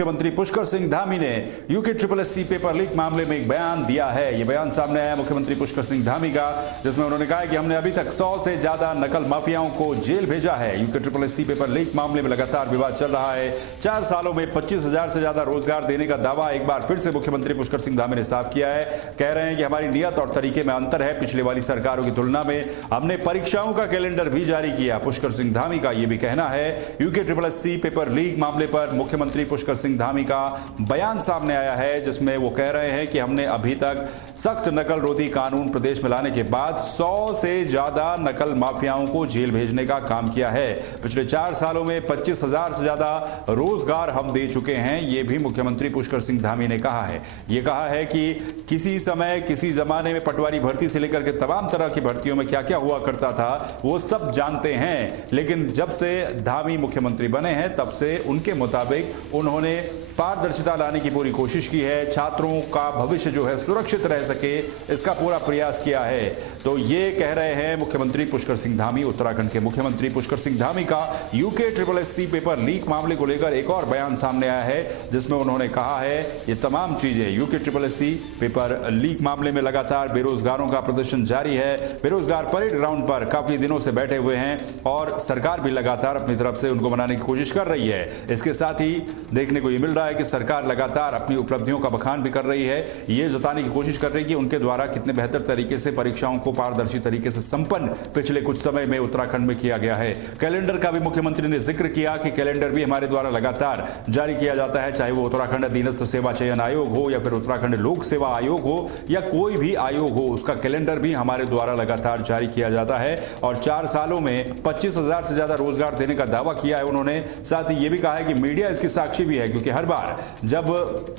मुख्यमंत्री पुष्कर सिंह धामी ने UK SSC paper leak मामले में एक बयान दिया है। यह बयान सामने आया मुख्यमंत्री पुष्कर सिंह धामी का, जिसमें उन्होंने कहा कि हमने अभी तक 100 से ज्यादा नकल माफियाओं को जेल भेजा है। यूके SSC पेपर लीक मामले में लगातार विवाद चल रहा है। 4 सालों में 25,000 से ज्यादा रोजगार देने का दावा एक बार फिर से मुख्यमंत्री पुष्कर सिंह धामी ने साफ किया है। कह रहे हैं कि हमारी नियत और तरीके में अंतर है। पिछले वाली सरकारों की तुलना में हमने परीक्षाओं का कैलेंडर भी जारी किया। पुष्कर सिंह धामी का यह भी कहना है। यूके SSC पेपर लीक मामले पर मुख्यमंत्री पुष्कर सिंह धामी का बयान सामने आया है, जिसमें वो कह रहे हैं कि हमने अभी तक सख्त नकल रोधी कानून प्रदेश में लाने के बाद 100 से ज्यादा नकल माफियाओं को जेल भेजने का काम किया है। पिछले 4 सालों में 25,000 से ज्यादा रोजगार हम दे चुके हैं। ये भी मुख्यमंत्री पुष्कर सिंह धामी ने कहा है। ये कहा है कि किसी समय किसी जमाने में पटवारी भर्ती से लेकर के तमाम तरह की भर्तियों में क्या क्या हुआ करता था वो सब जानते हैं, लेकिन जब से धामी मुख्यमंत्री बने हैं तब से उनके मुताबिक उन्होंने पारदर्शिता लाने की पूरी कोशिश की है। छात्रों का भविष्य जो है सुरक्षित रह सके, इसका पूरा प्रयास किया है। तो ये कह रहे हैं मुख्यमंत्री पुष्कर सिंह धामी। उत्तराखंड के मुख्यमंत्री पुष्कर सिंह धामी का यूके SSC पेपर लीक मामले को लेकर एक और बयान सामने आया है, जिसमें उन्होंने कहा है ये तमाम चीजें यूके SSC पेपर लीक मामले में लगातार बेरोजगारों का प्रदर्शन जारी है। बेरोजगार परेड ग्राउंड पर काफी दिनों से बैठे हुए हैं और सरकार भी लगातार अपनी तरफ से उनको मनाने की कोशिश कर रही है। इसके साथ ही देखने को ये मिल रहा है कि सरकार लगातार अपनी उपलब्धियों का बखान भी कर रही है। ये जताने की कोशिश कर रही है कि उनके द्वारा कितने बेहतर तरीके से परीक्षाओं को पारदर्शी तरीके से संपन्न पिछले कुछ समय में उत्तराखंड में किया गया है। कैलेंडर का भी मुख्यमंत्री ने जिक्र किया कि कैलेंडर भी हमारे द्वारा लगातार जारी किया जाता है, चाहे वो उत्तराखंड अधीनस्थ सेवा चयन आयोग हो या फिर उत्तराखंड लोक सेवा आयोग हो या कोई भी आयोग हो, उसका कैलेंडर भी हमारे द्वारा लगातार जारी किया जाता है। और 4 सालों में 25,000 से ज्यादा रोजगार देने का दावा किया है उन्होंने। साथ ही ये भी कहा है कि मीडिया इसकी साक्षी भी है, क्योंकि हर बार जब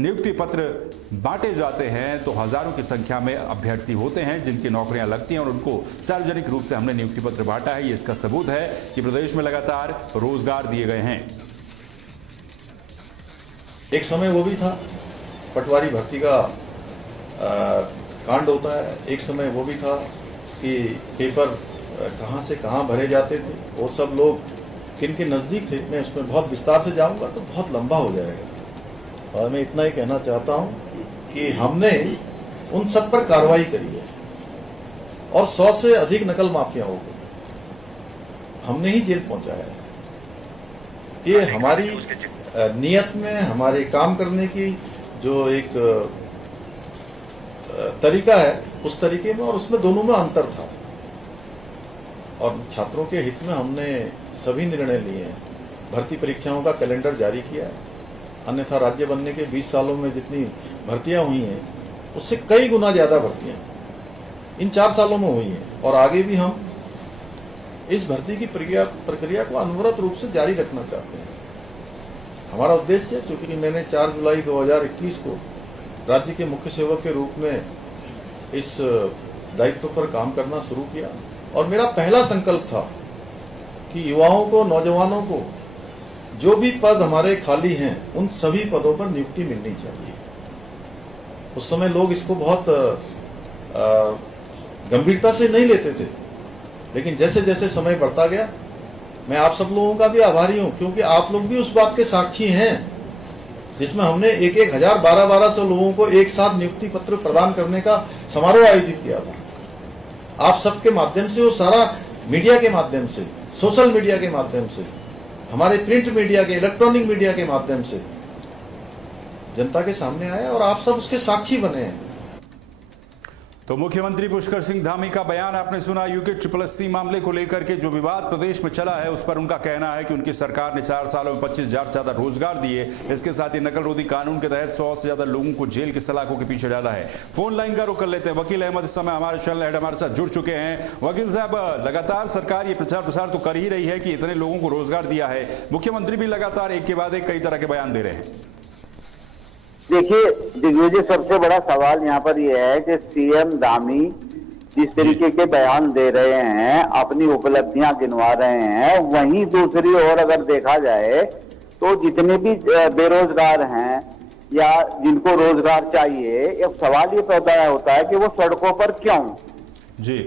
नियुक्ति पत्र बांटे जाते हैं तो हजारों की संख्या में अभ्यर्थी होते हैं जिनकी नौकरियां लगती हैं और उनको सार्वजनिक रूप से हमने नियुक्ति पत्र बांटा है। ये इसका सबूत है कि प्रदेश में लगातार रोजगार दिए गए हैं। एक समय वो भी था पटवारी भर्ती का कांड होता है। एक समय वो भी था कि पेपर कहां से कहां भरे जाते थे और सब लोग किन के नजदीक थे। मैं उसमें बहुत विस्तार से जाऊंगा तो बहुत लंबा हो जाएगा, और मैं इतना ही कहना चाहता हूं कि हमने उन सब पर कार्रवाई करी है और 100 से अधिक नकल माफियाओं को हमने ही जेल पहुंचाया है। ये हमारी नियत में, हमारे काम करने की जो एक तरीका है उस तरीके में और उसमें दोनों में अंतर था। और छात्रों के हित में हमने सभी निर्णय लिए हैं। भर्ती परीक्षाओं का कैलेंडर जारी किया है, अन्यथा राज्य बनने के 20 सालों में जितनी भर्तियां हुई हैं उससे कई गुना ज्यादा भर्तियां इन 4 सालों में हुई हैं। और आगे भी हम इस भर्ती की प्रक्रिया को अनवरत रूप से जारी रखना चाहते हैं। हमारा उद्देश्य, क्योंकि मैंने 4 जुलाई 2021 को राज्य के मुख्य सेवक के रूप में इस दायित्व पर काम करना शुरू किया और मेरा पहला संकल्प था कि युवाओं को, नौजवानों को जो भी पद हमारे खाली हैं उन सभी पदों पर नियुक्ति मिलनी चाहिए। उस समय लोग इसको बहुत गंभीरता से नहीं लेते थे, लेकिन जैसे जैसे समय बढ़ता गया मैं आप सब लोगों का भी आभारी हूं, क्योंकि आप लोग भी उस बात के साक्षी हैं जिसमें हमने 1,000 1200 लोगों को एक साथ नियुक्ति पत्र प्रदान करने का समारोह आयोजित किया था। आप सबके माध्यम से, वो सारा मीडिया के माध्यम से, सोशल मीडिया के माध्यम से, हमारे प्रिंट मीडिया के, इलेक्ट्रॉनिक मीडिया के माध्यम से जनता के सामने आया और आप सब उसके साक्षी बने हैं। तो मुख्यमंत्री पुष्कर सिंह धामी का बयान आपने सुना। यूके SSC मामले को लेकर के जो विवाद प्रदेश में चला है उस पर उनका कहना है कि उनकी सरकार ने 4 सालों में 25,000 से ज्यादा रोजगार दिए। इसके साथ ही नकल रोधी कानून के तहत 100 से ज्यादा लोगों को जेल की सलाखों के पीछे डाला है। फोन लाइन का रुख कर लेते हैं। वकील अहमद इस समय हमारे चैनल हेड हमारे साथ जुड़ चुके हैं। वकील साहब, लगातार सरकार ये प्रचार प्रसार तो कर ही रही है कि इतने लोगों को रोजगार दिया है, मुख्यमंत्री भी लगातार एक के बाद एक कई तरह के बयान दे रहे हैं। देखिए दिग्विजय, सबसे बड़ा सवाल यहाँ पर यह है कि सीएम धामी जिस तरीके के बयान दे रहे हैं, अपनी उपलब्धियां गिनवा रहे हैं, वहीं दूसरी ओर अगर देखा जाए तो जितने भी बेरोजगार हैं या जिनको रोजगार चाहिए, एक सवाल ये पैदा होता है कि वो सड़कों पर क्यों जी?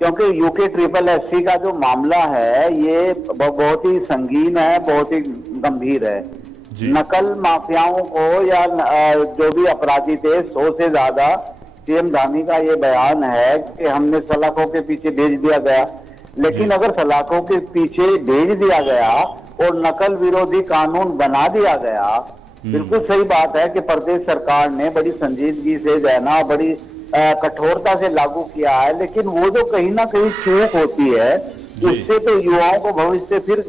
क्योंकि यूके SSC का जो मामला है ये बहुत ही संगीन है, बहुत ही गंभीर है। जी। नकल माफियाओं को या जो भी अपराधी थे 100 से ज्यादा, सीएम धामी का ये बयान है कि हमने सलाखों के पीछे भेज दिया गया। लेकिन जी। अगर सलाखों के पीछे भेज दिया गया और नकल विरोधी कानून बना दिया गया, बिल्कुल सही बात है कि प्रदेश सरकार ने बड़ी संजीदगी से जो है ना, बड़ी कठोरता से लागू किया है। लेकिन वो जो कहीं ना कहीं चूक होती है, उससे तो युवाओं को भविष्य फिर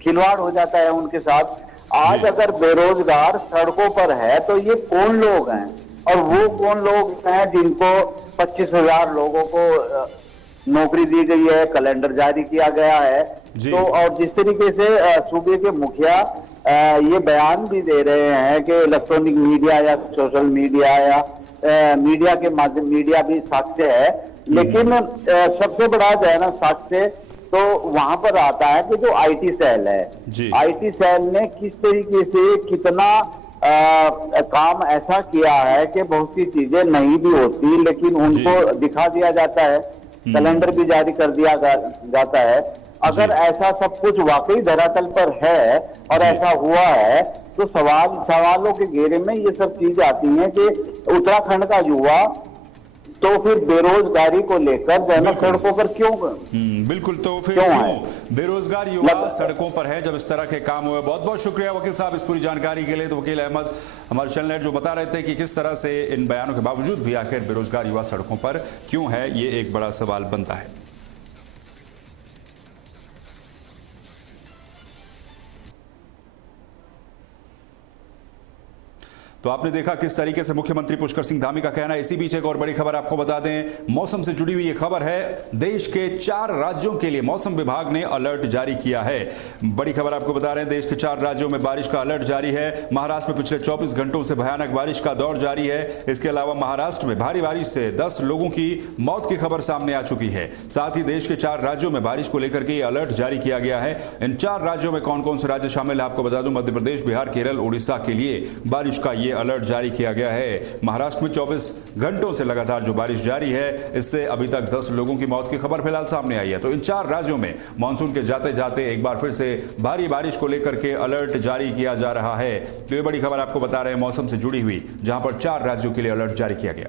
खिलवाड़ हो जाता है उनके साथ। आज अगर बेरोजगार सड़कों पर है तो ये कौन लोग हैं, और वो कौन लोग हैं जिनको 25,000 लोगों को नौकरी दी गई है, कैलेंडर जारी किया गया है। तो और जिस तरीके से सूबे के मुखिया ये बयान भी दे रहे हैं कि इलेक्ट्रॉनिक मीडिया या सोशल मीडिया या मीडिया के माध्यम, मीडिया भी साक्ष्य है, लेकिन सबसे बड़ा जो है ना साक्ष्य तो वहां पर आता है कि जो आईटी सेल है, आईटी सेल ने किस तरीके से कितना काम ऐसा किया है कि बहुत सी चीजें नहीं भी होती लेकिन उनको दिखा दिया जाता है, कैलेंडर भी जारी कर दिया जाता है। अगर ऐसा सब कुछ वाकई धरातल पर है और ऐसा हुआ है तो सवालों के घेरे में ये सब चीज आती हैं कि उत्तराखंड का युवा तो फिर बेरोजगारी को लेकर जो है ना सड़कों पर क्यों बिल्कुल, तो फिर क्यों बेरोजगार युवा सड़कों पर है जब इस तरह के काम हुए। बहुत बहुत शुक्रिया वकील साहब इस पूरी जानकारी के लिए। तो वकील अहमद हमारे चैनल जो बता रहे थे कि किस तरह से इन बयानों के बावजूद भी आखिर बेरोजगार युवा सड़कों पर क्यों है, ये एक बड़ा सवाल बनता है। तो आपने देखा किस तरीके से मुख्यमंत्री पुष्कर सिंह धामी का कहना है। इसी बीच एक और बड़ी खबर आपको बता दें, मौसम से जुड़ी हुई ये खबर है। देश के 4 राज्यों के लिए मौसम विभाग ने अलर्ट जारी किया है। बड़ी खबर आपको बता रहे हैं, देश के 4 राज्यों में बारिश का अलर्ट जारी है। महाराष्ट्र में पिछले 24 घंटों से भयानक बारिश का दौर जारी है। इसके अलावा महाराष्ट्र में भारी बारिश से 10 लोगों की मौत की खबर सामने आ चुकी है। साथ ही देश के 4 राज्यों में बारिश को लेकर के अलर्ट जारी किया गया है। इन 4 राज्यों में कौन कौन से राज्य शामिल है आपको बता दूं, मध्य प्रदेश, बिहार, केरल, उड़ीसा के लिए बारिश का अलर्ट जारी किया गया है। महाराष्ट्र में 24 घंटों से लगातार जो बारिश जारी है, इससे अभी तक 10 लोगों की मौत की खबर फिलहाल सामने आई है। तो इन 4 राज्यों में मानसून के जाते जाते एक बार फिर से भारी बारिश को लेकर के अलर्ट जारी किया जा रहा है। तो ये बड़ी खबर आपको बता रहे हैं मौसम से जुड़ी हुई, जहां पर 4 राज्यों के लिए अलर्ट जारी किया गया।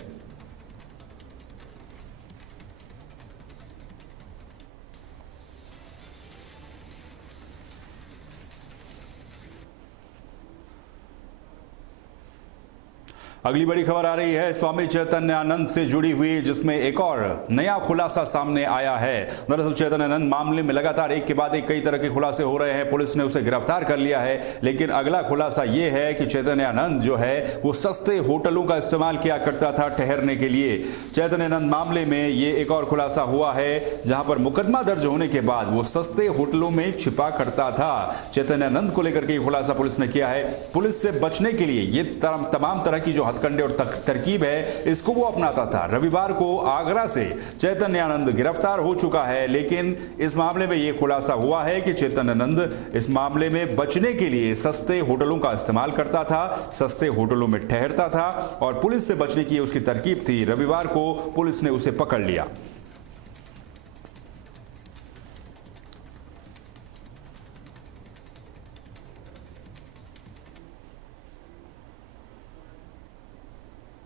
अगली बड़ी खबर आ रही है स्वामी चैतन्यानंद से जुड़ी हुई, जिसमें एक और नया खुलासा सामने आया है। दरअसल चैतन्यानंद मामले में लगातार एक के बाद एक कई तरह के खुलासे हो रहे हैं। पुलिस ने उसे गिरफ्तार कर लिया है, लेकिन अगला खुलासा यह है कि चैतन्यानंद जो है वो सस्ते होटलों का इस्तेमाल किया करता था ठहरने के लिए। चैतन्यानंद मामले में ये एक और खुलासा हुआ है, जहां पर मुकदमा दर्ज होने के बाद वो सस्ते होटलों में छिपा करता था। चैतन्यानंद को लेकर के खुलासा पुलिस ने किया है। पुलिस से बचने के लिए ये तमाम तरह की जो हथकंडे और तरकीब है, इसको वो अपनाता था। रविवार को आगरा से चैतन्यानंद गिरफ्तार हो चुका है, लेकिन इस मामले में यह खुलासा हुआ है कि चैतन्यानंद इस मामले में बचने के लिए सस्ते होटलों का इस्तेमाल करता था, सस्ते होटलों में ठहरता था और पुलिस से बचने की उसकी तरकीब थी। रविवार को पुलिस ने उसे पकड़ लिया।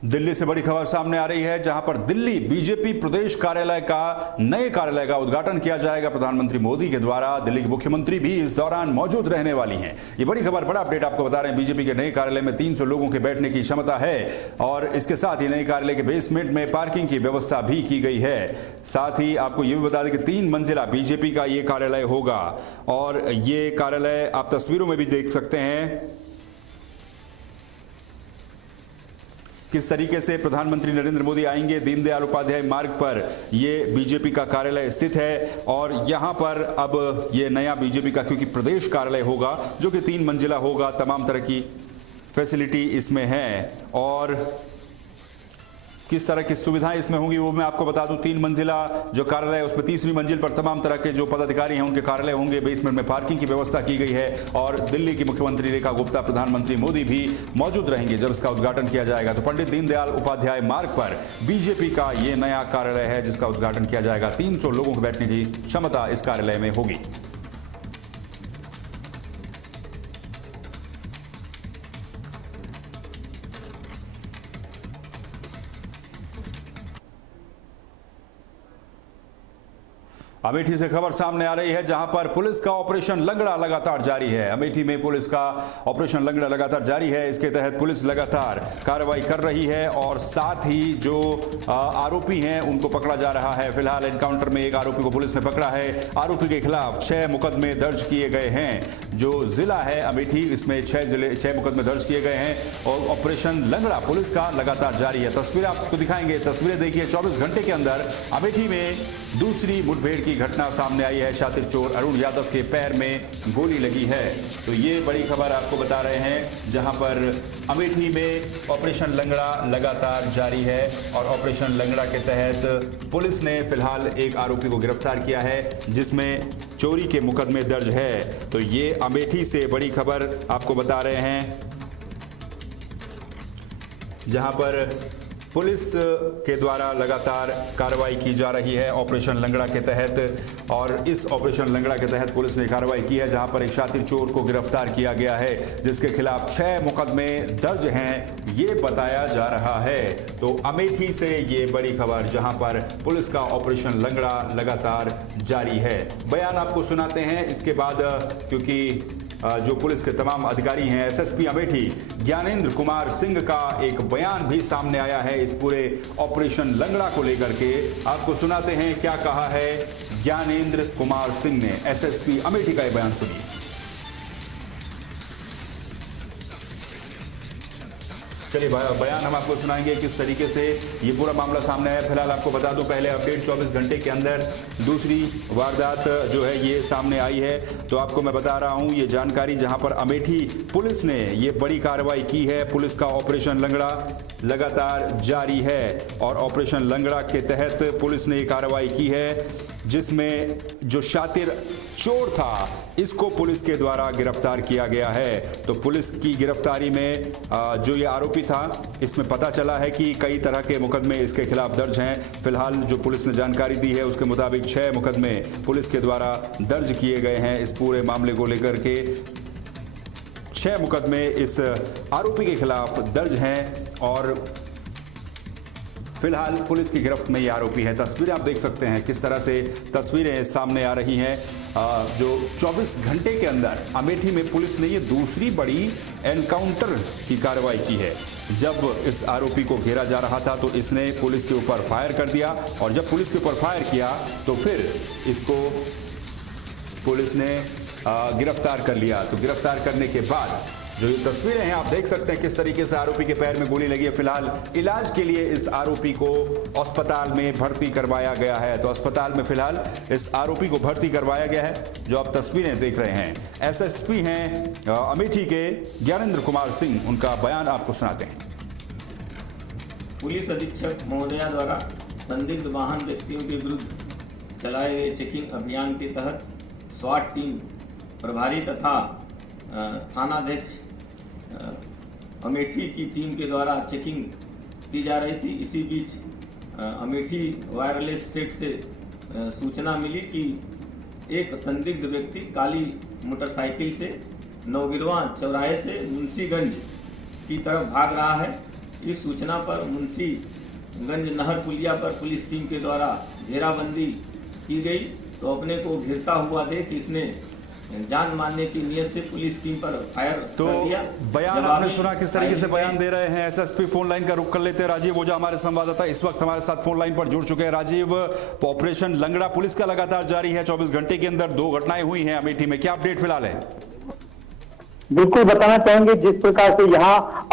दिल्ली से बड़ी खबर सामने आ रही है, जहां पर दिल्ली बीजेपी प्रदेश कार्यालय का नए कार्यालय का उद्घाटन किया जाएगा प्रधानमंत्री मोदी के द्वारा। दिल्ली की मुख्यमंत्री भी इस दौरान मौजूद रहने वाली हैं। ये बड़ी खबर, बड़ा अपडेट आपको बता रहे हैं। बीजेपी के नए कार्यालय में 300 लोगों के बैठने की क्षमता है और इसके साथ ही नए कार्यालय के बेसमेंट में पार्किंग की व्यवस्था भी की गई है। साथ ही आपको यह भी बता दें कि 3 मंजिला बीजेपी का ये कार्यालय होगा और ये कार्यालय आप तस्वीरों में भी देख सकते हैं किस तरीके से प्रधानमंत्री नरेंद्र मोदी आएंगे। दीनदयाल उपाध्याय मार्ग पर ये बीजेपी का कार्यालय स्थित है और यहां पर अब ये नया बीजेपी का क्योंकि प्रदेश कार्यालय होगा जो कि 3 मंजिला होगा, तमाम तरह की फैसिलिटी इसमें है और किस तरह की सुविधाएं इसमें होंगी वो मैं आपको बता दूं। 3 मंजिला जो कार्यालय है उसमें तीसरी मंजिल पर तमाम तरह के जो पदाधिकारी हैं उनके कार्यालय होंगे। बेसमेंट में पार्किंग की व्यवस्था की गई है और दिल्ली की मुख्यमंत्री रेखा गुप्ता, प्रधानमंत्री मोदी भी मौजूद रहेंगे जब इसका उद्घाटन किया जाएगा। तो पंडित दीनदयाल उपाध्याय मार्ग पर बीजेपी का ये नया कार्यालय है जिसका उद्घाटन किया जाएगा। 300 लोगों को बैठने की क्षमता इस कार्यालय में होगी। अमेठी से खबर सामने आ रही है जहां पर पुलिस का ऑपरेशन लंगड़ा लगातार जारी है। अमेठी में पुलिस का ऑपरेशन लंगड़ा लगातार जारी है। इसके तहत पुलिस लगातार कार्रवाई कर रही है और साथ ही जो आरोपी हैं उनको पकड़ा जा रहा है। फिलहाल एनकाउंटर में एक आरोपी को पुलिस ने पकड़ा है। आरोपी के खिलाफ 6 मुकदमे दर्ज किए गए हैं। जो जिला है अमेठी, इसमें 6 मुकदमे दर्ज किए गए हैं और ऑपरेशन लंगड़ा पुलिस का लगातार जारी है। तस्वीरें आपको दिखाएंगे। तस्वीरें देखिए, 24 घंटे के अंदर अमेठी में दूसरी मुठभेड़ की घटना सामने आई है। शातिर चोर अरुण यादव के पैर में गोली लगी है। तो ये बड़ी खबर आपको बता रहे हैं जहां पर अमेठी में ऑपरेशन लंगड़ा लगातार जारी है और ऑपरेशन लंगड़ा के तहत पुलिस ने फिलहाल एक आरोपी को गिरफ्तार किया है जिसमें चोरी के मुकदमे दर्ज है। तो ये अमेठी से बड़ी खबर आपको बता रहे हैं जहां पर पुलिस के द्वारा लगातार कार्रवाई की जा रही है ऑपरेशन लंगड़ा के तहत। और इस ऑपरेशन लंगड़ा के तहत पुलिस ने कार्रवाई की है जहां पर एक शातिर चोर को गिरफ्तार किया गया है जिसके खिलाफ 6 मुकदमे दर्ज हैं, ये बताया जा रहा है। तो अमेठी से ये बड़ी खबर जहां पर पुलिस का ऑपरेशन लंगड़ा लगातार जारी है। बयान आपको सुनाते हैं इसके बाद, क्योंकि जो पुलिस के तमाम अधिकारी हैं। एसएसपी अमेठी ज्ञानेंद्र कुमार सिंह का एक बयान भी सामने आया है इस पूरे ऑपरेशन लंगड़ा को लेकर के। आपको सुनाते हैं क्या कहा है ज्ञानेंद्र कुमार सिंह ने। एसएसपी अमेठी का ये बयान सुनिए। चलिए बयान हम आपको सुनाएंगे किस तरीके से ये पूरा मामला सामने आया। फिलहाल आपको बता दूं पहले अपडेट 24 घंटे के अंदर दूसरी वारदात जो है ये सामने आई है। तो आपको मैं बता रहा हूं ये जानकारी जहां पर अमेठी पुलिस ने ये बड़ी कार्रवाई की है। पुलिस का ऑपरेशन लंगड़ा लगातार जारी है और ऑपरेशन लंगड़ा के तहत पुलिस ने ये कार्रवाई की है जिसमें जो शातिर चोर था इसको पुलिस के द्वारा गिरफ्तार किया गया है। तो पुलिस की गिरफ्तारी में जो ये आरोपी था इसमें पता चला है कि कई तरह के मुकदमे इसके खिलाफ दर्ज हैं। फिलहाल जो पुलिस ने जानकारी दी है उसके मुताबिक 6 मुकदमे पुलिस के द्वारा दर्ज किए गए हैं। इस पूरे मामले को लेकर के 6 मुकदमे इस आरोपी के खिलाफ दर्ज हैं और फिलहाल पुलिस की गिरफ्त में ये आरोपी है। तस्वीरें आप देख सकते हैं किस तरह से तस्वीरें सामने आ रही हैं। जो 24 घंटे के अंदर अमेठी में पुलिस ने ये दूसरी बड़ी एनकाउंटर की कार्रवाई की है। जब इस आरोपी को घेरा जा रहा था तो इसने पुलिस के ऊपर फायर कर दिया और जब पुलिस के ऊपर फायर किया तो फिर इसको पुलिस ने गिरफ्तार कर लिया। तो गिरफ्तार करने के बाद जो ये तस्वीरें हैं आप देख सकते हैं किस तरीके से आरोपी के पैर में गोली लगी है। फिलहाल इलाज के लिए इस आरोपी को अस्पताल में भर्ती करवाया गया है। तो अस्पताल में फिलहाल इस आरोपी को भर्ती करवाया गया है जो आप तस्वीरें देख रहे हैं। एसएसपी हैं अमेठी के ज्ञानेंद्र कुमार सिंह, उनका बयान आपको सुनाते हैं। पुलिस अधीक्षक महोदया द्वारा संदिग्ध वाहन व्यक्तियों के विरुद्ध चलाए गए चेकिंग अभियान के तहत स्वाट टीम प्रभारी तथा थानाध्यक्ष अमेठी की टीम के द्वारा चेकिंग की जा रही थी। इसी बीच अमेठी वायरलेस सेट से सूचना मिली कि एक संदिग्ध व्यक्ति काली मोटरसाइकिल से नौगिरवा चौराहे से मुंशीगंज की तरफ भाग रहा है। इस सूचना पर मुंशीगंज नहर पुलिया पर पुलिस टीम के द्वारा घेराबंदी की गई। तो अपने को घिरता हुआ देख इसने जान मारने की नियत से पुलिस टीम पर फायर तो कर दिया। बयान आपने सुना किस तरीके से बयान दे रहे हैं। एसएसपी फोन लाइन का रुख कर लेते हैं। राजीव ओझा हमारे संवाददाता इस वक्त हमारे साथ फोन लाइन पर जुड़ चुके हैं। राजीव, ऑपरेशन लंगड़ा पुलिस का लगातार जारी है। 24 घंटे के अंदर 2 घटनाएं हुई हैं अमेठी में, क्या अपडेट फिलहाल है? बिल्कुल बताना चाहेंगे जिस प्रकार से यहाँ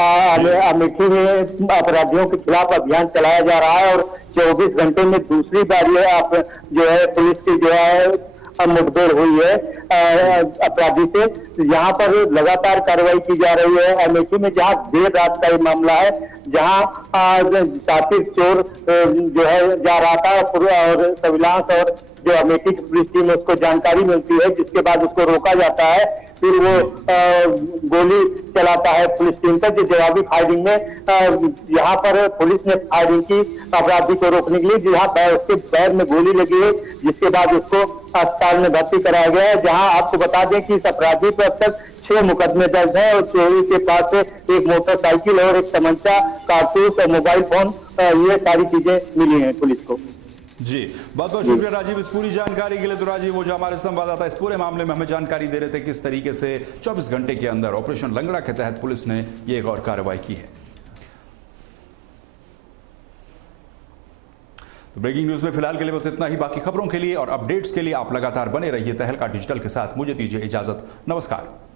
अमेठी में अपराधियों के खिलाफ अभियान चलाया जा रहा है और 24 घंटे में दूसरी बार ये आप जो है पुलिस की जो है मुठभेड़ हुई है अपराधी से। यहाँ पर लगातार कार्रवाई की जा रही है अमेठी में, जहाँ देर रात का ये मामला है, जहाँ शातिर चोर जो है जा रहा था और सर्विलांस और जो अमेठी की पुलिस टीम उसको जानकारी मिलती है जिसके बाद उसको रोका जाता है। फिर वो गोली चलाता है पुलिस टीम पर। जो जवाबी फायरिंग में यहाँ पर पुलिस ने फायरिंग की अपराधी को रोकने के लिए, जहाँ उसके पैर में गोली लगी है जिसके बाद उसको अस्पताल में भर्ती कराया गया है। जहाँ आपको बता दें कि इस अपराधी पर अब तक 6 मुकदमे दर्ज हैं और चोरी के पास से एक मोटरसाइकिल और एक तमंचा, कारतूस और मोबाइल फोन, ये सारी चीजें मिली हैं पुलिस को। जी, बहुत बहुत शुक्रिया राजीव इस पूरी जानकारी के लिए। तो राजीव वो जो हमारे संवाददाता इस पूरे मामले में हमें जानकारी दे रहे थे किस तरीके से 24 घंटे के अंदर ऑपरेशन लंगड़ा के तहत पुलिस ने ये एक और कार्रवाई की है। तो ब्रेकिंग न्यूज में फिलहाल के लिए बस इतना ही। बाकी खबरों के लिए और अपडेट्स के लिए आप लगातार बने रहिए तहलका डिजिटल के साथ। मुझे दीजिए इजाजत, नमस्कार।